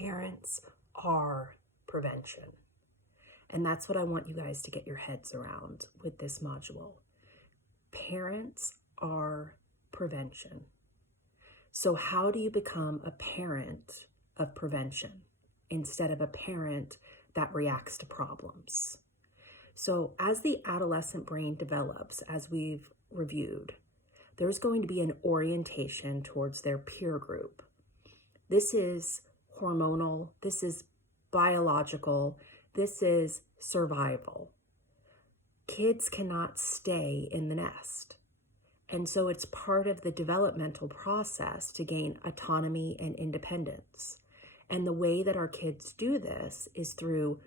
parents are prevention. And that's what I want you guys to get your heads around with this module. Parents are prevention. So how do you become a parent of prevention instead of a parent that reacts to problems? So as the adolescent brain develops, as we've reviewed, there's going to be an orientation towards their peer group. This is hormonal, this is biological, this is survival. Kids cannot stay in the nest. And so it's part of the developmental process to gain autonomy and independence. And the way that our kids do this is through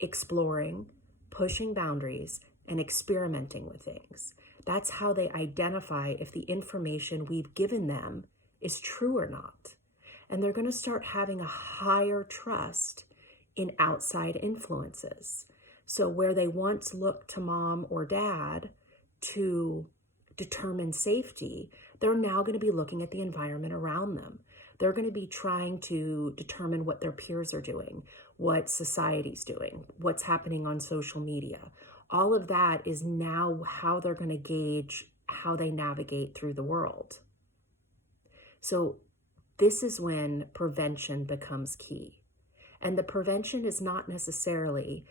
exploring, pushing boundaries, and experimenting with things. That's how they identify if the information we've given them is true or not. And they're going to start having a higher trust in outside influences. So where they once looked to mom or dad to determine safety, they're now going to be looking at the environment around them. They're going to be trying to determine what their peers are doing, what society's doing, what's happening on social media. All of that is now how they're going to gauge how they navigate through the world. So this is when prevention becomes key. And the prevention is not necessarily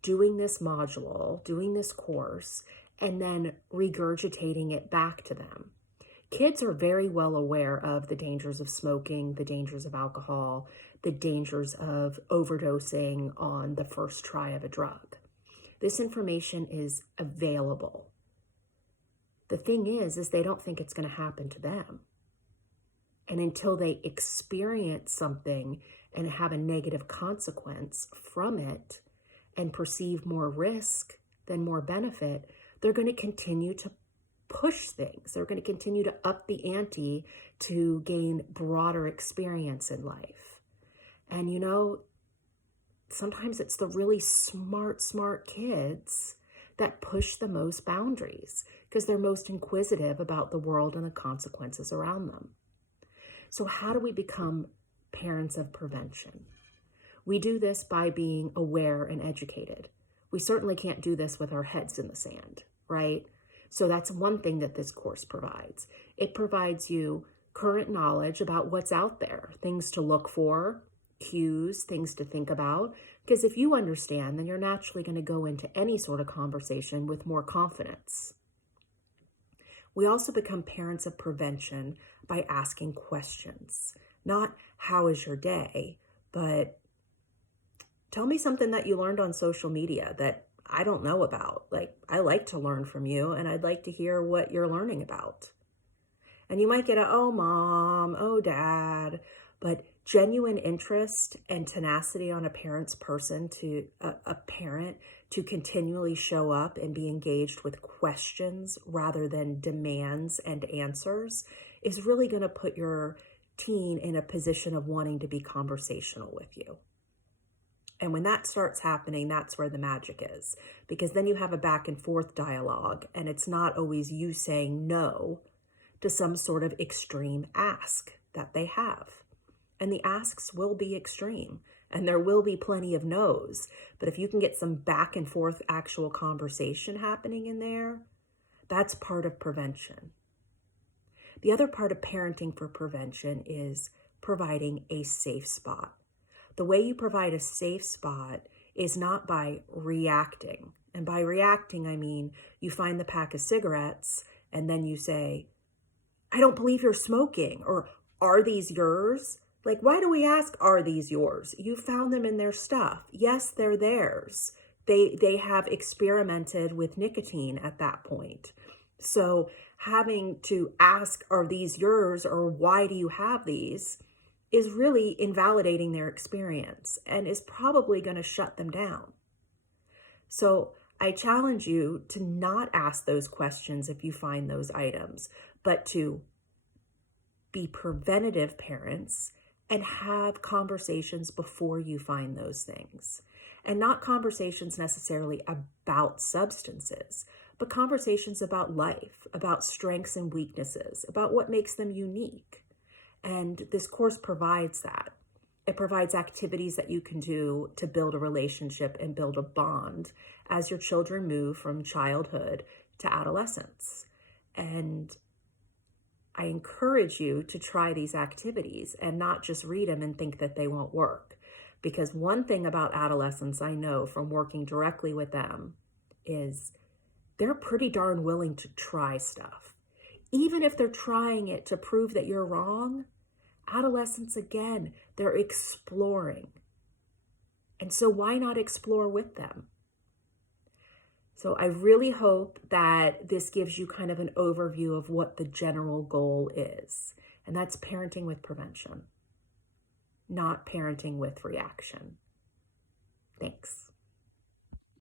doing this module, doing this course, and then regurgitating it back to them. Kids are very well aware of the dangers of smoking, the dangers of alcohol, the dangers of overdosing on the first try of a drug. This information is available. The thing is they don't think it's going to happen to them. And until they experience something and have a negative consequence from it and perceive more risk than more benefit, they're going to continue to push things. They're going to continue to up the ante to gain broader experience in life. And sometimes it's the really smart kids that push the most boundaries because they're most inquisitive about the world and the consequences around them. So how do we become parents of prevention? We do this by being aware and educated. We certainly can't do this with our heads in the sand, right? So that's one thing that this course provides. It provides you current knowledge about what's out there, things to look for, cues, things to think about. Because if you understand, then you're naturally going to go into any sort of conversation with more confidence. We also become parents of prevention by asking questions. Not how is your day, but tell me something that you learned on social media that I don't know about. I like to learn from you and I'd like to hear what you're learning about. And you might get oh mom, oh dad, but genuine interest and tenacity on a parent to continually show up and be engaged with questions rather than demands and answers is really going to put your teen in a position of wanting to be conversational with you. And when that starts happening, that's where the magic is, because then you have a back and forth dialogue and it's not always you saying no to some sort of extreme ask that they have. And the asks will be extreme and there will be plenty of no's. But if you can get some back and forth actual conversation happening in there, that's part of prevention. The other part of parenting for prevention is providing a safe spot. The way you provide a safe spot is not by reacting. And by reacting, I mean you find the pack of cigarettes and then you say, I don't believe you're smoking, or are these yours? Why do we ask, are these yours? You found them in their stuff. Yes, they're theirs. They have experimented with nicotine at that point. So having to ask, are these yours, or why do you have these, is really invalidating their experience and is probably going to shut them down. So I challenge you to not ask those questions if you find those items, but to be preventative parents and have conversations before you find those things. And not conversations necessarily about substances, but conversations about life, about strengths and weaknesses, about what makes them unique. And this course provides that. It provides activities that you can do to build a relationship and build a bond as your children move from childhood to adolescence. And I encourage you to try these activities and not just read them and think that they won't work. Because one thing about adolescents I know from working directly with them is they're pretty darn willing to try stuff. Even if they're trying it to prove that you're wrong, adolescents, again, they're exploring. And so why not explore with them? So I really hope that this gives you kind of an overview of what the general goal is. And that's parenting with prevention, not parenting with reaction. Thanks.